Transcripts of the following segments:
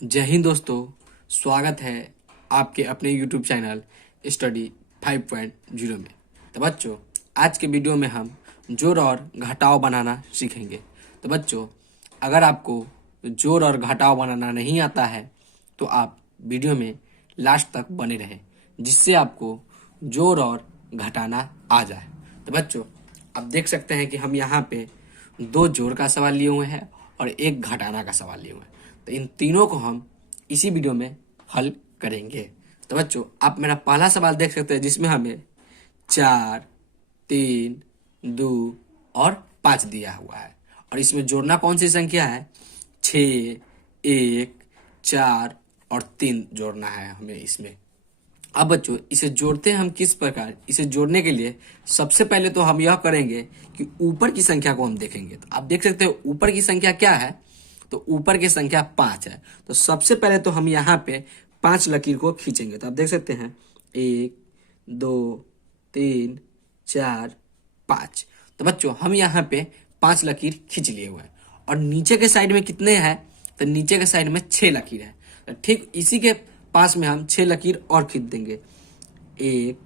जय हिंद दोस्तों। स्वागत है आपके अपने YouTube चैनल स्टडी 5.0 में। तो बच्चों, आज के वीडियो में हम जोड़ और घटाव बनाना सीखेंगे। तो बच्चों, अगर आपको जोड़ और घटाव बनाना नहीं आता है तो आप वीडियो में लास्ट तक बने रहें, जिससे आपको जोड़ और घटाना आ जाए। तो बच्चों, आप देख सकते हैं कि हम यहाँ पे दो जोड़ का सवाल लिए हुए हैं और एक घटाना का सवाल लिए हुए हैं। तो इन तीनों को हम इसी वीडियो में हल करेंगे। तो बच्चों, आप मेरा पहला सवाल देख सकते हैं, जिसमें हमें 4, 3, 2 और 5 दिया हुआ है और इसमें जोड़ना कौन सी संख्या है? 6, 1, 4 और 3 जोड़ना है हमें इसमें। अब बच्चों, इसे जोड़ते हैं हम किस प्रकार? इसे जोड़ने के लिए सबसे पहले तो हम यह करेंगे कि ऊपर की संख्या को हम देखेंगे। तो आप देख सकते हो ऊपर की संख्या क्या है? तो ऊपर की संख्या 5 है। तो सबसे पहले तो हम यहाँ पे 5 लकीर को खींचेंगे। तो आप देख सकते हैं 1, 2, 3, 4, 5। तो बच्चों, हम यहाँ पे 5 लकीर खींच लिए हुए हैं और नीचे के साइड में कितने हैं? तो नीचे के साइड में 6 लकीर है। तो ठीक इसी के पास में हम 6 लकीर और खींच देंगे। 1,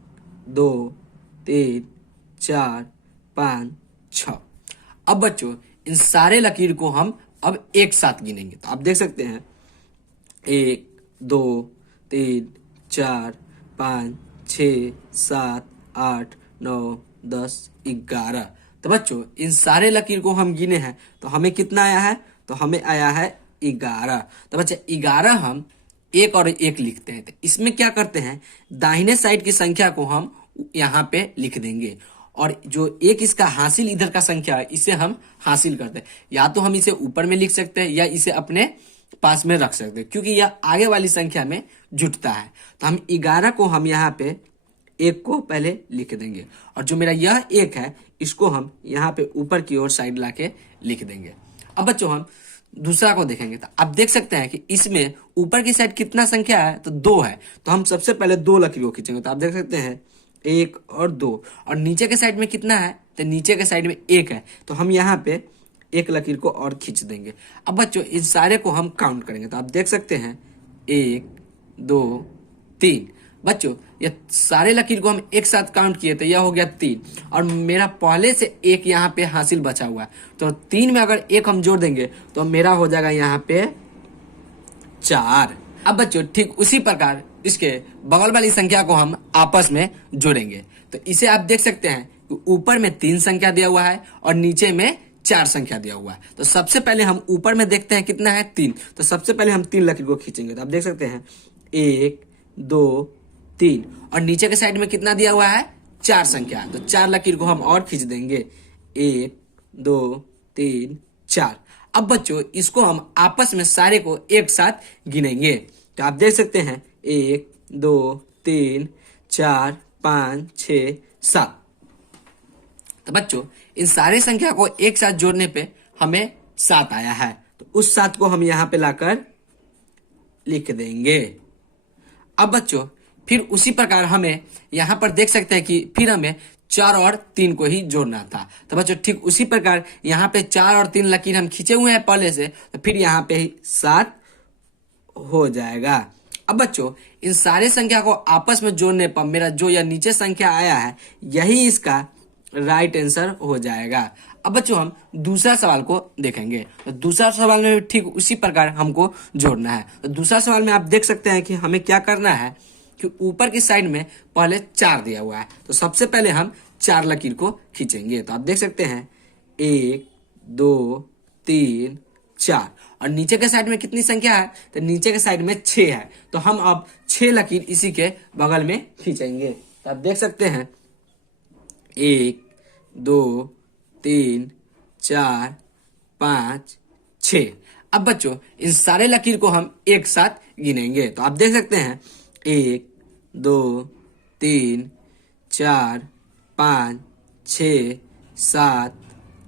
2, 3, 4, 5, 6। अब बच्चों, इन सारे लकीर को हम अब एक साथ गिनेंगे। तो आप देख सकते हैं 1, 2, 3, 4, 5, 6, 7, 8, 9, 10, 11। तो बच्चों, इन सारे लकीर को हम गिने हैं तो हमें कितना आया है? तो हमें आया है 11। तो बच्चे 11 हम एक और एक लिखते हैं। तो इसमें क्या करते हैं, दाहिने साइड की संख्या को हम यहाँ पे लिख देंगे और जो एक इसका हासिल इधर का संख्या है इसे हम हासिल करते हैं। या तो हम इसे ऊपर में लिख सकते हैं या इसे अपने पास में रख सकते हैं, क्योंकि यह आगे वाली संख्या में जुटता है। तो हम 11 को हम यहाँ पे एक को पहले लिख देंगे और जो मेरा यह एक है इसको हम यहाँ पे ऊपर की ओर साइड लाके लिख देंगे। अब बच्चों, हम दूसरा को देखेंगे। तो आप देख सकते हैं कि इसमें ऊपर की साइड कितना संख्या है? तो 2 है। तो हम सबसे पहले 2 लकीर को खींचेंगे। तो आप देख सकते हैं 1 और 2। और नीचे के साइड में कितना है? तो नीचे के साइड में 1 है। तो हम यहाँ पे एक लकीर को और खींच देंगे। अब बच्चों, इन सारे को हम काउंट करेंगे। तो आप देख सकते हैं 1, 2, 3। बच्चों, ये सारे लकीर को हम एक साथ काउंट किए तो यह हो गया 3 और मेरा पहले से एक यहाँ पे हासिल बचा हुआ है। तो 3 में अगर एक हम जोड़ देंगे तो मेरा हो जाएगा यहाँ पे 4। अब बच्चों, ठीक उसी प्रकार इसके बगल वाली संख्या को हम आपस में जोड़ेंगे। तो इसे आप देख सकते हैं कि ऊपर में 3 संख्या दिया हुआ है और नीचे में 4 संख्या दिया हुआ है। तो सबसे पहले हम ऊपर में देखते हैं कितना है? 3। तो सबसे पहले हम 3 लकीर को खींचेंगे। तो आप देख सकते हैं 1, 2, 3 और नीचे के साइड में कितना दिया हुआ है? 4 संख्या। तो 4 लकीर को हम और खींच देंगे। 1, 2, 3, 4। अब बच्चों, इसको हम आपस में सारे को एक साथ गिनेंगे। तो आप देख सकते हैं 1, 2, 3, 4, 5, 6, 7। तो बच्चों, इन सारे संख्या को एक साथ जोड़ने पे हमें 7 आया है। तो उस 7 को हम यहाँ पे लाकर लिख देंगे। अब बच्चों, फिर उसी प्रकार हमें यहाँ पर देख सकते हैं कि फिर हमें 4 और 3 को ही जोड़ना था। तो बच्चों, ठीक उसी प्रकार यहाँ पे 4 और 3 लकीर हम खींचे हुए हैं पहले से, तो फिर यहाँ पे ही 7 हो जाएगा। अब बच्चों, इन सारे संख्या को आपस में जोड़ने पर मेरा जो यह नीचे संख्या आया है यही इसका राइट आंसर हो जाएगा। अब बच्चों, हम दूसरा सवाल को देखेंगे। तो दूसरा सवाल में भी ठीक उसी प्रकार हमको जोड़ना है। तो दूसरा सवाल में आप देख सकते हैं कि हमें क्या करना है कि ऊपर की साइड में पहले 4 दिया हुआ है। तो सबसे पहले हम 4 लकीर को खींचेंगे। तो आप देख सकते हैं 1, 2, 3, 4 और नीचे के साइड में कितनी संख्या है? तो नीचे के साइड में 6 है। तो हम अब 6 लकीर इसी के बगल में खींचेंगे। तो आप देख सकते हैं 1, 2, 3, 4, 5, 6। अब बच्चों, इन सारे लकीर को हम एक साथ गिनेंगे। तो आप देख सकते हैं 1, 2, 3, 4, 5, 6, 7,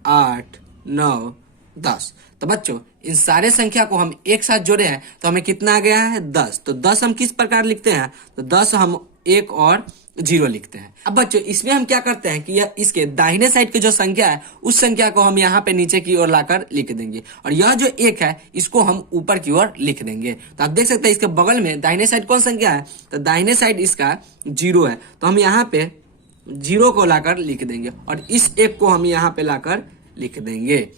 8, 9, 10। तो बच्चों, इन सारे संख्या को हम एक साथ जोड़े हैं तो हमें कितना आ गया है? 10। तो 10 हम किस प्रकार लिखते हैं? तो 10 हम 1 और 0 लिखते हैं। अब बच्चों इसमें हम क्या करते हैं कि यह इसके दाहिने साइड की जो संख्या है उस संख्या को हम यहाँ पे नीचे की ओर लाकर लिख देंगे, और यह जो 1 है इसको हम ऊपर की ओर लिख देंगे। तो आप देख सकते हैं इसके बगल में दाहिने साइड कौन संख्या है, तो दाहिने साइड इसका 0 है, तो हम यहाँ पे 0 को लाकर लिख देंगे और इस 1 को हम यहाँ पे लाकर लिख देंगे।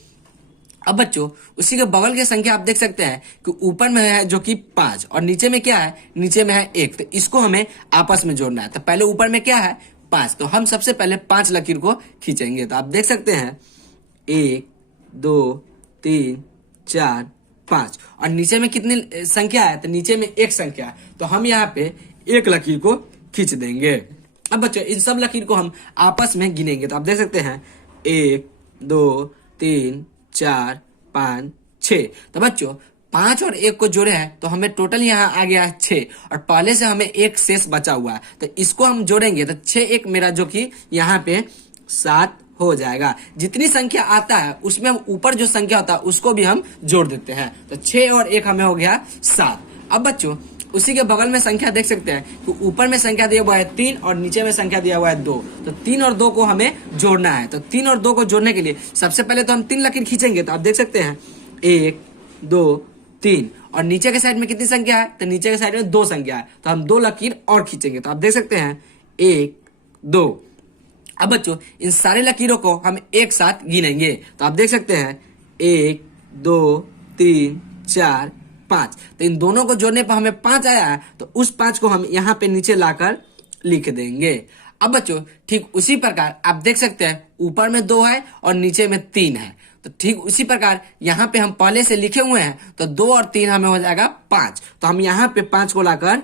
अब बच्चों उसी के बगल की संख्या आप देख सकते हैं कि ऊपर में है जो कि 5 और नीचे में क्या है, नीचे में है 1, तो इसको हमें आपस में जोड़ना है। तो पहले ऊपर में क्या है 5, तो हम सबसे पहले 5 लकीर को खींचेंगे। तो आप देख सकते हैं 1 2 3 4 5, और नीचे में कितनी संख्या है, तो नीचे में 1 संख्या है, तो हम यहाँ पे 1 लकीर को खींच देंगे। अब बच्चों इन सब लकीर को हम आपस में गिनेंगे। तो आप देख सकते हैं 1 2 3 4 5 6, तो बच्चों 5 और 1 को जोड़े हैं तो हमें टोटल यहाँ आ गया है 6, और पहले से हमें 1 शेष बचा हुआ है, तो इसको हम जोड़ेंगे तो 6 1 मेरा जो कि यहाँ पे 7 हो जाएगा। जितनी संख्या आता है उसमें हम ऊपर जो संख्या होता है उसको भी हम जोड़ देते हैं, तो 6 और 1 हमें हो गया 7। अब बच्चों उसी के बगल में संख्या देख सकते हैं कि ऊपर में संख्या दिया हुआ है 3 और नीचे में संख्या दिया हुआ है 2, तो 3 और 2 को हमें जोड़ना है। तो 3 और 2 को जोड़ने के लिए सबसे पहले तो हम 3 लकीर खींचेंगे। तो आप देख सकते हैं 1 2 3, और नीचे के साइड में कितनी संख्या है, तो नीचे के साइड में 2 संख्या है, तो हम 2 लकीर और खींचेंगे। तो आप देख सकते हैं 1 2। अब बच्चों इन सारे लकीरों को हम एक साथ गिनेंगे। तो आप देख सकते हैं 1 2 3 4 5, तो इन दोनों को जोड़ने पर हमें 5 आया है, तो उस 5 को हम यहाँ पे नीचे लाकर लिख देंगे। अब बच्चों ठीक उसी प्रकार आप देख सकते हैं ऊपर में 2 है और नीचे में 3 है, तो ठीक उसी प्रकार यहाँ पे हम पहले से लिखे हुए हैं, तो 2 और 3 हमें हो जाएगा 5, तो हम यहाँ पे 5 को लाकर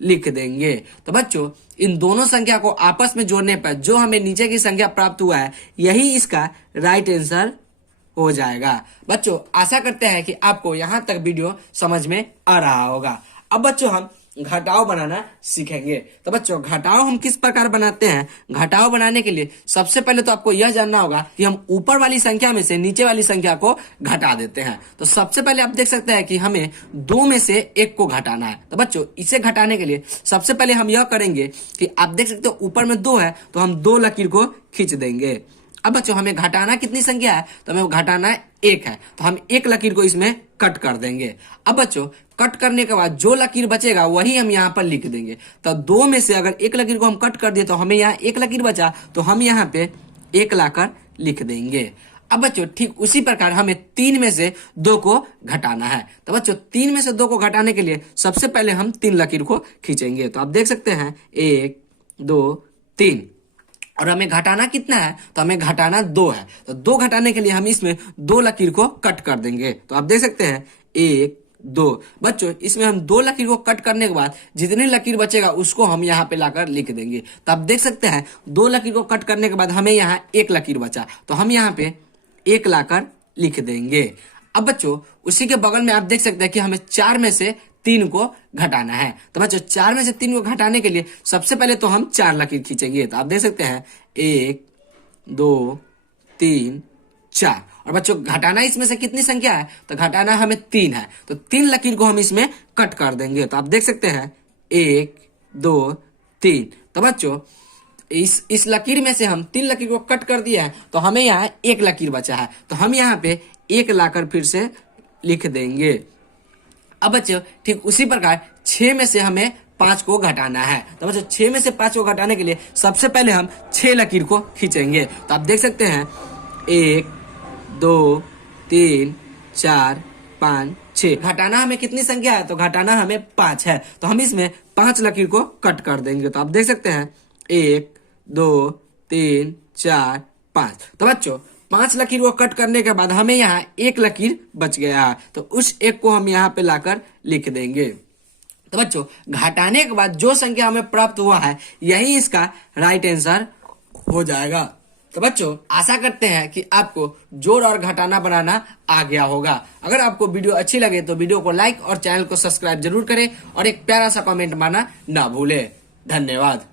लिख देंगे। तो बच्चों इन दोनों संख्या को आपस में जोड़ने पर जो हमें नीचे की संख्या प्राप्त हुआ है यही इसका राइट आंसर हो जाएगा। बच्चों आशा करते हैं कि आपको यहाँ तक वीडियो समझ में आ रहा होगा। अब बच्चों हम घटाव बनाना सीखेंगे। तो बच्चों घटाव हम किस प्रकार बनाते हैं, घटाव बनाने के लिए सबसे पहले तो आपको यह जानना होगा कि हम ऊपर वाली संख्या में से नीचे वाली संख्या को घटा देते हैं। तो सबसे पहले आप देख सकते हैं कि हमें 2 में से 1 को घटाना है। तो बच्चों इसे घटाने के लिए सबसे पहले हम यह करेंगे कि आप देख सकते हो ऊपर में 2 है, तो हम 2 लकीर को खींच देंगे। अब बच्चों हमें घटाना कितनी संख्या है, तो हमें घटाना 1 है, तो हम 1 लकीर को इसमें कट कर देंगे। अब बच्चों कट करने के बाद जो लकीर बचेगा वही हम यहाँ पर लिख देंगे। तो 2 में से अगर 1 लकीर को हम कट कर दिए तो हमें यहाँ 1 लकीर बचा, तो हम यहाँ पे 1 लाकर लिख देंगे। अब बच्चों ठीक उसी प्रकार हमें 3 में से 2 को घटाना है। तो बच्चों 3 में से 2 को घटाने के लिए सबसे पहले हम 3 लकीर को खींचेंगे। तो आप देख सकते हैं 1 2 3, और हमें घटाना कितना है, तो हमें घटाना 2 है, तो 2 घटाने के लिए हम इसमें 2 लकीर को कट कर देंगे। तो आप देख सकते हैं 1 2। बच्चों इसमें हम 2 लकीर को कट करने के बाद जितनी लकीर बचेगा उसको हम यहाँ पे लाकर लिख देंगे। तो आप देख सकते हैं 2 लकीर को कट करने के बाद हमें यहाँ 1 लकीर बचा, तो हम यहाँ पे 1 लाकर लिख देंगे। अब बच्चों उसी के बगल में आप देख सकते हैं कि हमें 4 में से 3 को घटाना है। तो बच्चों 4 में से 3 को घटाने के लिए सबसे पहले तो हम 4 लकीर खींचेंगे। तो आप देख सकते हैं 1 2 3 4, और बच्चों घटाना इसमें से कितनी संख्या है, तो घटाना हमें 3 है, तो 3 लकीर को हम इसमें कट कर देंगे। तो आप देख सकते हैं 1 2 3, तो बच्चों इस लकीर में से हम 3 लकीर को कट कर दिया है, तो हमें यहाँ 1 लकीर बचा है, तो हम यहाँ पे 1 लाकर फिर से लिख देंगे। अब बच्चों ठीक उसी प्रकार 6 में से हमें 5 को घटाना है। तो बच्चों 6 में से 5 को घटाने के लिए सबसे पहले हम 6 लकीर को खींचेंगे। तो आप देख सकते हैं 1 2 3 4 5 6, घटाना हमें कितनी संख्या है, तो घटाना हमें 5 है, तो हम इसमें 5 लकीर को कट कर देंगे। तो आप देख सकते हैं 1 2 3 4 5, तो बच्चों 5 लकीर को कट करने के बाद हमें यहाँ 1 लकीर बच गया है, तो उस 1 को हम यहाँ पे लाकर लिख देंगे। तो बच्चों घटाने के बाद जो संख्या हमें प्राप्त हुआ है यही इसका राइट आंसर हो जाएगा। तो बच्चों आशा करते हैं कि आपको जोड़ और घटाना बनाना आ गया होगा। अगर आपको वीडियो अच्छी लगे तो वीडियो को लाइक और चैनल को सब्सक्राइब जरूर करें और एक प्यारा सा कमेंट मारना ना भूले। धन्यवाद।